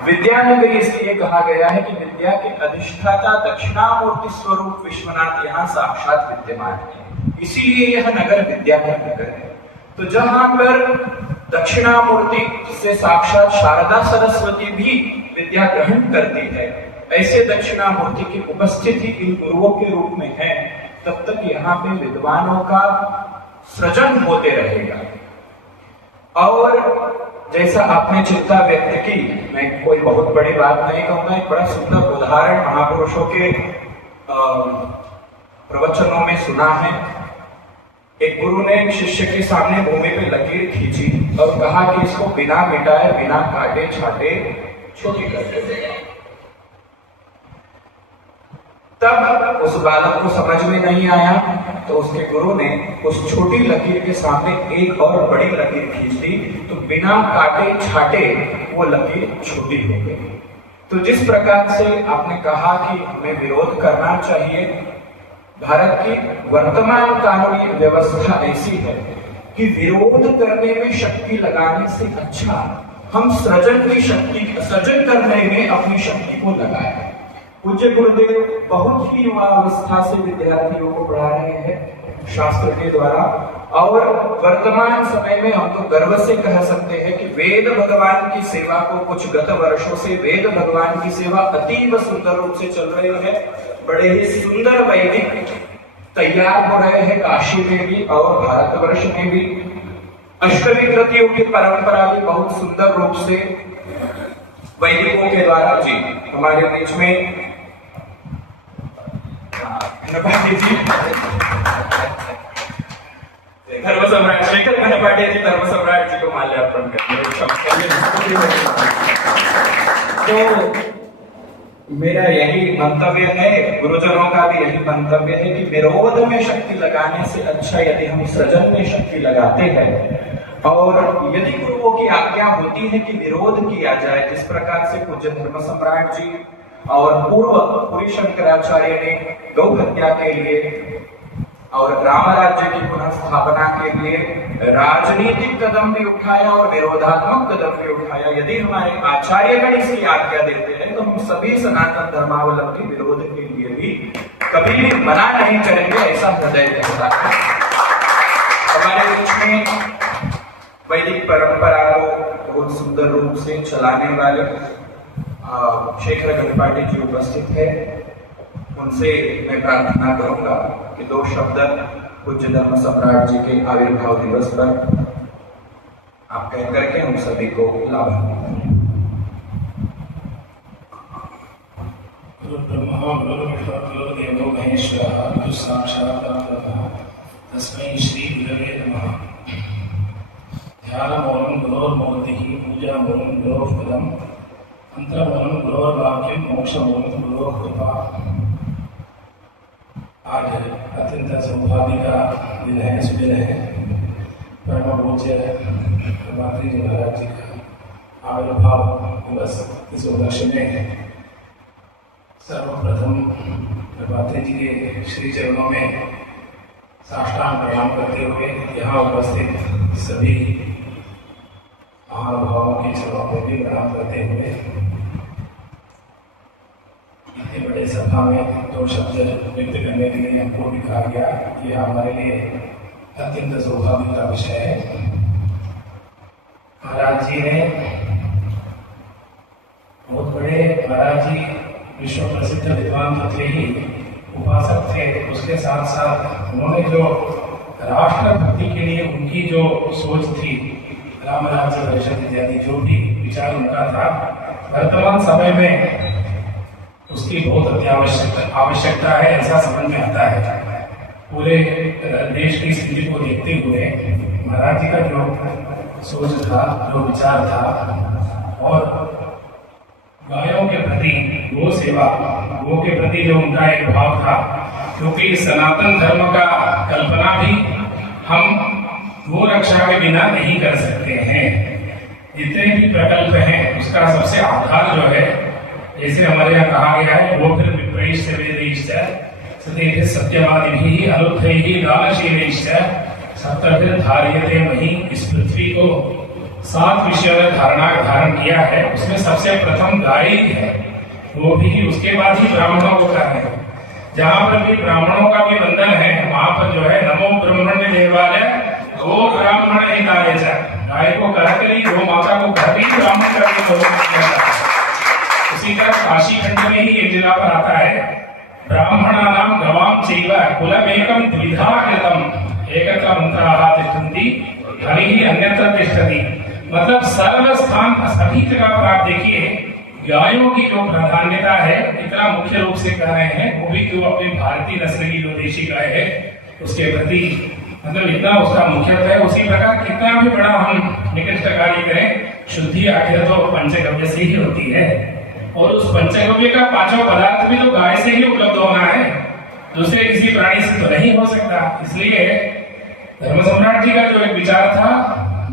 विद्यानगरी इसलिए कहा गया है कि विद्या के अधिष्ठाता दक्षिणामूर्ति स्वरूप विश्वनाथ यहाँ साक्षात विद्यमान है, इसीलिए यह नगर विद्या का नगर है। तो जहां पर दक्षिणामूर्ति से साक्षात शारदा सरस्वती भी विद्या ग्रहण करती है, ऐसे दक्षिणामूर्ति की उपस्थिति इन गुरुओं के रूप में है, तब तक यहाँ पे विद्वानों का सृजन होते रहेगा। और जैसा आपने चिंता व्यक्त की, मैं कोई बहुत बड़ी बात नहीं कहूंगा, एक बड़ा सुंदर उदाहरण महापुरुषों के प्रवचनों में सुना है। एक गुरु ने एक शिष्य के सामने भूमि पे लकीर खींची और कहा कि इसको बिना मिटाए, बिना काटे छाटे छोटी कर दे। तब उस बालक को समझ में नहीं आया, तो उसके गुरु ने उस छोटी लकीर के सामने एक और बड़ी लकीर खींच दी, तो बिना काटे छाटे वो लकीर छोटी हो गई। तो जिस प्रकार से आपने कहा कि हमें विरोध करना चाहिए, भारत की वर्तमान कानूनी व्यवस्था ऐसी है कि विरोध करने में शक्ति लगाने से अच्छा हम सृजन करने में अपनी शक्ति को लगाएं। पूज्य गुरुदेव बहुत ही युवा अवस्था से विद्यार्थियों को पढ़ा रहे हैं शास्त्र के द्वारा, और वर्तमान समय में हम तो गर्व से कह सकते हैं कि वेद भगवान की सेवा को कुछ गत वर्षों से वेद भगवान की सेवा अतीव सुंदर रूप से चल रही है। बड़े ही सुंदर वैदिक तैयार हो रहे हैं काशी में भी और भारतवर्ष में भी। अष्टविकृतियों की परंपरा भी बहुत सुंदर रूप से वैदिकों के द्वारा जी हमारे बीच में घनपाटे जी धर्म सम्राट शेखर घनपाटे जी धर्म सम्राट जी को माल्यार्पण करते। तो मेरा यही मंतव्य है, गुरुजनों का भी यही मंतव्य है कि विरोध में शक्ति लगाने से अच्छा यदि हम सृजन में शक्ति लगाते हैं, और यदि गुरुओं की आज्ञा होती है कि विरोध किया जाए, जिस प्रकार से पूज्य धर्म सम्राट जी और पूर्व पुरी शंकराचार्य ने गौ हत्या के लिए और राम राज्य की पुनः स्थापना के लिए राजनीतिक कदम भी उठाया और विरोधात्मक कदम भी उठाया, यदि हमारे आचार्यगण इसकी आज्ञा देते हैं तो हम सभी सनातन धर्मावलंबी विरोध के लिए भी कभी भी मना नहीं करेंगे, ऐसा हृदय कहता है। हमारे बीच में वैदिक परंपरा को बहुत सुंदर रूप से चलाने वाले शेखर घनपाटे जी उपस्थित है। उनसे मैं प्रार्थना करूंगा कि दो शब्द पूज्य धर्म सम्राट जी के आविर्भाव दिवस पर आप कह करके हम सभी को लाभान्वित करें। गुरु ब्रह्मा गुरु विष्णु गुरुदेवो महेश्वरः गुरु साक्षात् परब्रह्म तस्मै श्री गुरवे नमः। ध्यानमौनं गुरोर्मूर्तिः पूजामौनं गुरोः पदम् मंत्रमौनं गुरोर्वाक्यं मोक्षमौनं गुरोः कृपा। आज अत्यंत सौभाग्य का दिन है, सुदिन है। परम पूज्य मातृ जी महाराज जी का आविर्भाव दिवस इस उपलक्ष्य में सर्वप्रथम मातृ जी के श्री चरणों में साष्टांग प्रणाम करते हुए यहाँ उपस्थित सभी महानुभावों के चरणों में भी प्रणाम करते हुए इतनी बड़े सभा में दो शब्द व्यक्त करने के लिए हमको भी कहा गया, यह हमारे लिए अत्यंत सौभाग्य का विषय है। महाराज जी ने बहुत बड़े, महाराज जी विश्व प्रसिद्ध विद्वान तो थे ही, उपासक थे। उसके साथ साथ उन्होंने जो राष्ट्र भक्ति के लिए उनकी जो सोच थी, राम राज्य परिषद इत्यादि जो भी विचार उनका था, वर्तमान समय में उसकी बहुत आवश्यकता है, ऐसा समझ में आता है। पूरे देश की स्थिति को देखते हुए महाराज जी का जो सोच था, जो विचार था, और गायों के प्रति, गो सेवा, गो के प्रति जो उनका एक भाव था, क्योंकि सनातन धर्म का कल्पना भी हम गो रक्षा के बिना नहीं कर सकते हैं। जितने भी प्रकल्प हैं उसका सबसे आधार जो है, जैसे हमारे यहाँ कहा गया है, वो फिर विप्रैश्च वेदैश्च सदैव सत्यवादिभिः अनुत्थैः दानशीलैश्च सप्तभिर्धार्यते मही। इस पृथ्वी को 7 विषयों में धारण किया है। उसमें सबसे प्रथम गाय है, वो भी उसके बाद ही ब्राह्मणों को कर रहे हैं। जहां पर भी ब्राह्मणों का भी बंधन है वहां पर जो है नमो ब्रह्मण्य देवालय गो ब्राह्मण हिताय च, गाय को कहकर ही गो माता को कहकर ही ब्राह्मण करके उसी तरह काशी खंड में ही एक जगह पर आता है ब्राह्मणानां गवां चैव कुलमेकं द्विधा कृतं एकत्र मंत्राः तिष्ठन्ति हरिः अन्यत्र तिष्ठति। मतलब सर्व स्थान सभी जगह पर आप देखिए गायों की जो प्राधान्यता है, इतना मुख्य रूप से कह रहे हैं, वो भी जो अपनी भारतीय नस्ल की जो देशी गाय है उसके प्रति मतलब इतना उसका मुख्यत्व है। उसी प्रकार कितना भी बड़ा हम निकृष्ट कार्य करें, शुद्धि आखिर तो पंचगव्य से ही होती है, और उस पंचगव्य का 5वां पदार्थ भी तो गाय से ही उपलब्ध होना है, दूसरे किसी प्राणी से तो नहीं हो सकता। इसलिए धर्म सम्राट जी का जो एक विचार था,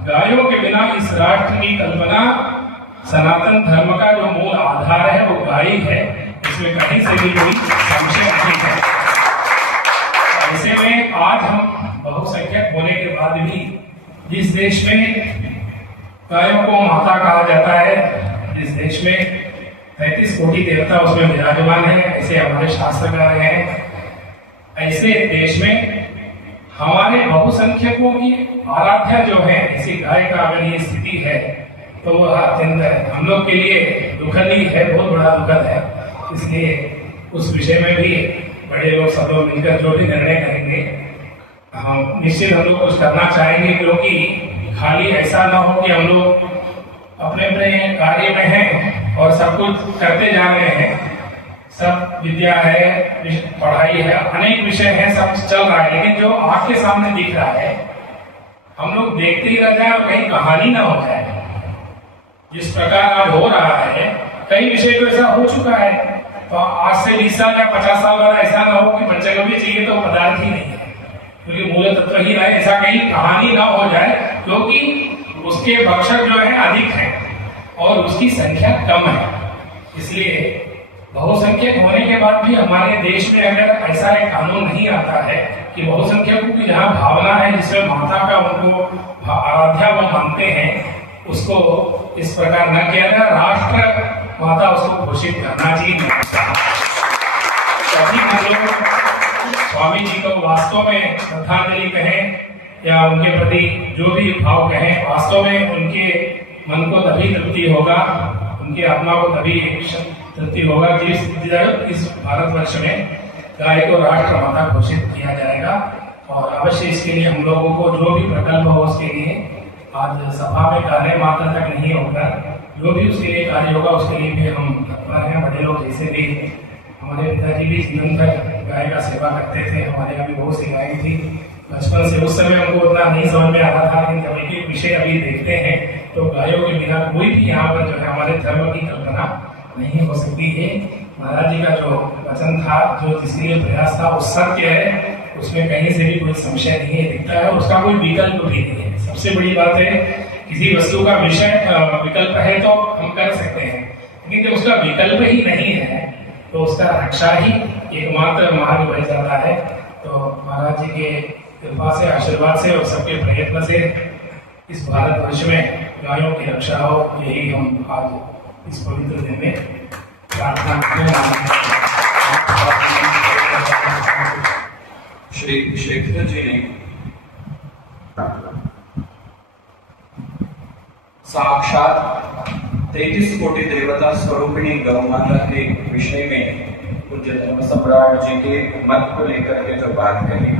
गायों के बिना इस राष्ट्र की कल्पना, सनातन धर्म का जो मूल आधार है वो गाय है, इसमें कहीं से भी कोई संशय नहीं है। ऐसे में आज हम बहुसंख्यक होने के बाद भी जिस देश में गायों को माता कहा जाता है, जिस देश में 33 कोटि देवता उसमें विराजमान है, ऐसे हमारे शास्त्र कह रहे हैं, ऐसे देश में हमारे बहुसंख्यकों की आराध्या जो है ऐसी गाय का अगर ये स्थिति है तो वह अत्यंत हम लोग के लिए दुखद ही है, बहुत बड़ा दुखद है। इसलिए उस विषय में भी बड़े लोग सब लोग मिलकर जो भी निर्णय करेंगे हम निश्चित हम लोग कुछ करना चाहेंगे, क्योंकि खाली ऐसा ना हो कि हम लोग अपने अपने कार्य में हैं और सब कुछ करते जा रहे हैं, सब विद्या है, पढ़ाई है, अनेक विषय हैं, सब चल रहा है, लेकिन जो आँख के सामने दिख रहा है हम लोग देखते ही रह जाए और कहीं कहानी ना हो जाए। जिस प्रकार आज हो रहा है, कई विषय तो ऐसा हो चुका है, तो आज से 20 साल या 50 साल बाद ऐसा ना हो कि पंचगव्य चाहिए तो पदार्थ ही नहीं है, क्योंकि मूल तत्व ही नहीं, ऐसा कहीं कहानी ना हो जाए, क्योंकि उसके भक्षक जो है अधिक है और उसकी संख्या कम है। इसलिए बहुसंख्यक होने के बाद भी हमारे देश में अगर ऐसा एक कानून नहीं आता है कि बहुसंख्यकों की जहाँ भावना है, जिसमें माता का उनको आराध्या वो मानते हैं, उसको इस प्रकार न किया जाए, राष्ट्र माता उसको घोषित करना चाहिए। तभी हम लोग स्वामी जी को वास्तव में श्रद्धांजलि कहें या उनके प्रति जो भी भाव कहें, वास्तव में उनके मन को तभी तृप्ति होगा, उनकी आत्मा को तभी तृप्ति होगा इस भारतवर्ष में गाय को राष्ट्र माता घोषित किया जाएगा। और अवश्य इसके लिए हम लोगों को जो भी प्रकल्प हो उसके लिए आज सभा में कार्य मात्र तक नहीं होगा, जो भी उसके लिए कार्य होगा उसके लिए भी हम तत्पर हैं। बड़े लोग जैसे भी हमारे पिताजी भी जीवन भर गाय का सेवा करते थे, हमारे यहाँ भी बहुत सी गाय थी बचपन से। उस समय हमको उतना नहीं समझ में आता था, लेकिन जब एक विषय अभी देखते हैं तो गायों के बिना कोई भी यहाँ पर जो है हमारे धर्म की कल्पना नहीं हो सकती है। महाराज जी का जो वचन था, जो जिसके लिए प्रयास था, वो सत्य है, उसमें कहीं से भी कोई संशय नहीं है, दिखता है, उसका कोई विकल्प भी नहीं है। सबसे बड़ी बात है, किसी वस्तु का विषय विकल्प है तो हम कर सकते हैं, लेकिन जब उसका विकल्प ही नहीं है तो उसका रक्षा ही एकमात्र मार्ग बन जाता है। तो महाराज जी के कृपा से, आशीर्वाद से और सबके प्रयत्न से इस भारतवर्ष में गायों की रक्षा हो, यही हम आज इस पवित्र दिन में प्रार्थना करते हैं। श्री शेखर जी ने साक्षात 33 कोटि देवता स्वरूपिणी गौ माता के विषय में पूज्य धर्म सम्राट जी के मत को लेकर के जो बात कही,